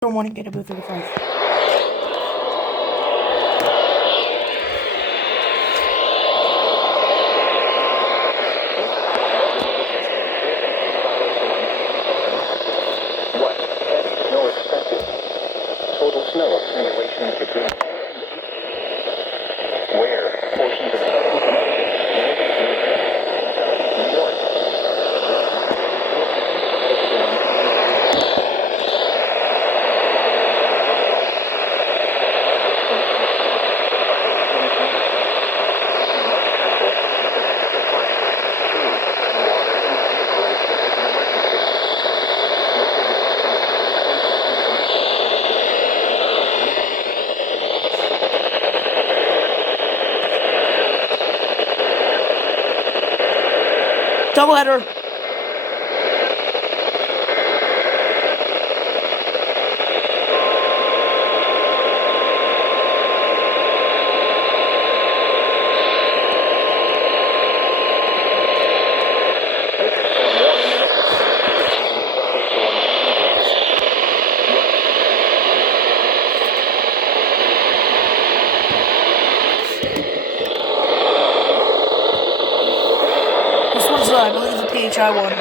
Don't want to get above 35. What? Heavy snow expected. Total snow accumulation between. Where? Portions of southern Connecticut, New York. Doubleheader. This one's, I believe, the PHI one.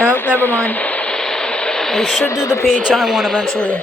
Oh, never mind. I should do the PHI one eventually.